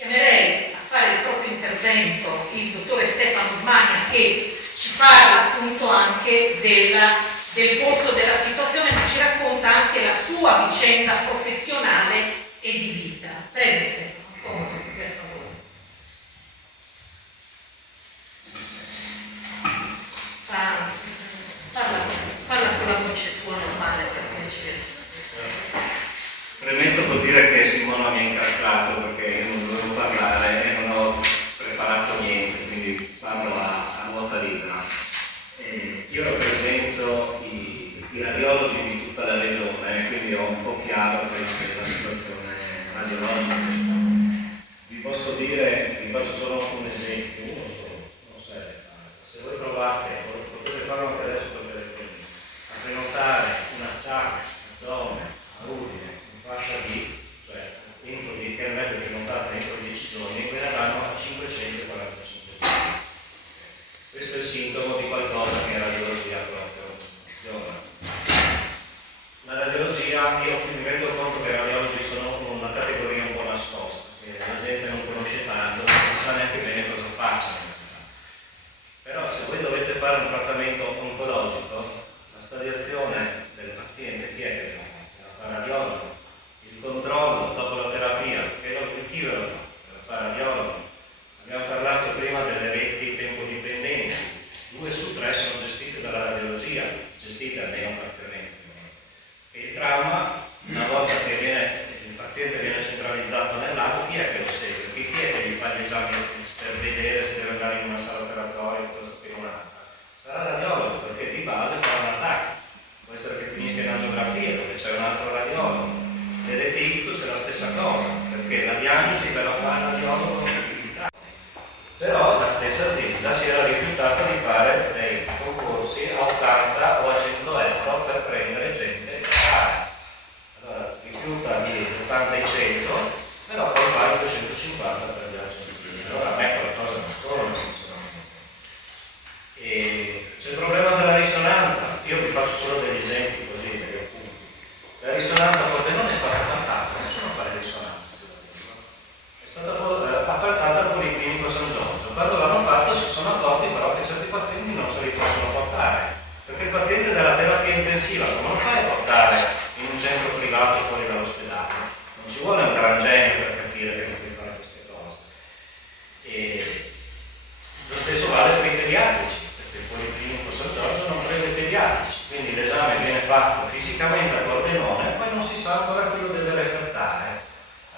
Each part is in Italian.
chiamerei a fare il proprio intervento il dottore Stefano Smania, che ci parla appunto anche del polso della situazione, ma ci racconta anche la sua vicenda professionale e di vita. Prego Stefano, comodo, per favore. Parla con la voce sua normale per piacere. Premetto vuol dire che Simona mi ha incastrato perché io non dovevo parlare e non ho preparato niente, quindi parlo a ruota libera. Io rappresento i radiologi di tutta la regione, quindi ho un po' chiaro quella che è la situazione radiologica. Vi posso dire, vi faccio solo un esempio, uno solo, non serve. Se voi provate, potete farlo anche adesso per telefono, a prenotare una TAC, abdomine, a Udine, in fascia D, cioè entro di che avrebbe prenotato entro 10 giorni, ve ne vanno a 545 giorni. Questo è il sintomo di qualcosa che in radiologia proprio funziona. La radiologia, io mi rendo conto che i radiologi sono una categoria un po' nascosta, che la gente non conosce tanto, non sa neanche bene cosa facciano. Però se voi dovete fare un trattamento oncologico, la stadiazione del paziente chi è che la fa radiologo? Il controllo dopo la terapia, chi ve lo fa? Ve lo fa radiologo. Abbiamo parlato prima delle reti tempo dipendenti, 2 su 3 sono gestite dalla radiologia, gestite almeno parzialmente. E il trauma, una volta che il paziente viene centralizzato nel lato, chi è che lo segue? Chi è che gli fa gli esami per vedere se deve andare in una sala operatoria piuttosto che in un'altra? Sarà il radiologo, perché di base fa un attacco. Può essere che finisca in angiografia dove c'è un altro radiologo. Vedete ictus è la stessa cosa, perché la diagnosi ve la fa il radiologo. Però la stessa azienda si era rifiutata di fare dei concorsi a 80 o a 100 euro per prendere gente a fare. Allora rifiuta di 80 e 100, però poi fa i 250 per gli altri. Allora a me qualcosa non scorre, sinceramente. E c'è il problema della risonanza. Io vi faccio solo degli esempi così, degli appunti. La risonanza poi non è stata appaltata, nessuno fa le risonanze. È stata appaltata al Policlinico San Giorgio. Quando l'hanno fatto si sono accorti però che certi pazienti non se li possono portare, perché il paziente della terapia intensiva come lo fai a portare in un centro privato fuori dall'ospedale? Non ci vuole un gran genio per capire che non puoi fare queste cose. E lo stesso vale per i pediatrici, perché il Policlinico San Giorgio non prende pediatrici, quindi l'esame viene fatto fisicamente a Pordenone e poi non si sa ancora chi lo deve refertare.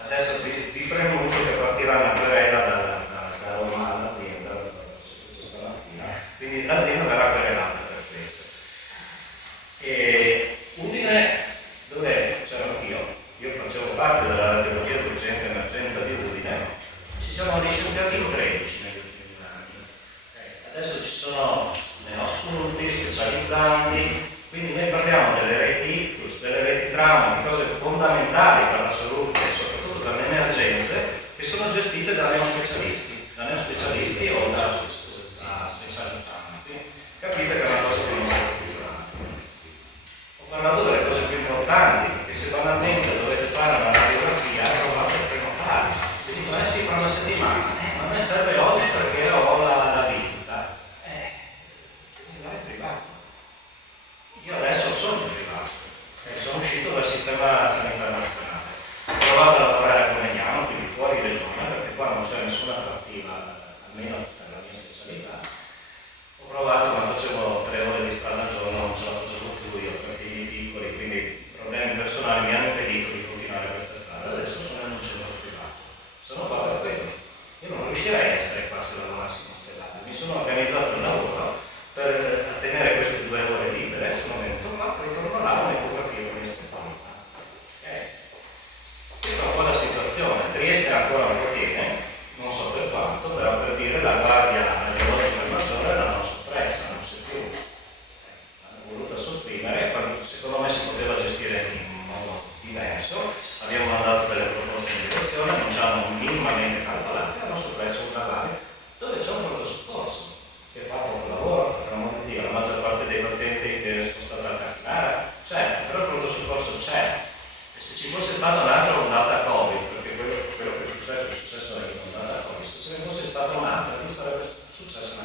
Adesso vi prenuncio che partirà una querela da Roma all'azienda stamattina, quindi l'azienda verrà querelata per questo. E Udine, dove c'ero anch'io, io facevo parte della radiologia di urgenza e emergenza di Udine, ci siamo licenziati in 13 negli ultimi anni. Adesso ci sono neoassunti, specializzanti, quindi noi parliamo delle reti ictus, delle reti trauma, di cose fondamentali per la salute, soprattutto per le emergenze, che sono gestite da neospecialisti o da specializzanti. Capite che è una cosa che non sta funzionando. Ho parlato delle cose più importanti, che se banalmente dovete fare una radiografia, provate a prenotare. Vi dico, sì, fra una settimana, ma a me serve oggi perché ho la visita. Quindi vai privato. Io adesso sono privato, sono uscito dal sistema sanitario nazionale. Ho provato a lavorare come Mediano, quindi fuori regione, perché qua non c'è nessuna attrattiva, almeno per la mia specialità. Ho provato, ma facevo 3 ore di strada al giorno, non ce la facevo più, io ho 3 figli piccoli, quindi problemi personali mi hanno impedito di continuare questa strada. Adesso sono in un centro privato. Sono qua per quello. Io non riuscirei a essere qua se lavorassi in ospedale. Mi sono organizzato il lavoro per tenere queste 2 ore libere, sono venuto qua, poi torno là un'ecografia con gli spettacoli. Questa è un po' la situazione. Trieste ancora non lo tiene, non so per quanto, però per dire la guardia radiologica maggiore l'hanno soppressa, non c'è più. L'hanno voluta sopprimere, secondo me si poteva gestire in modo diverso. Abbiamo mandato delle proposte di direzione, non ci hanno minimamente calcolate, hanno soppresso un canale dove c'è un pronto soccorso che fa poco lavoro, per amor di Dio, la maggior parte dei pazienti viene spostata a Carchinara, certo, però il pronto soccorso c'è. E se ci fosse stata un'altra ondata Covid, perché quello che è successo persone che non vanno da questo, ce ne fosse stata un'altra, lì sarebbe successa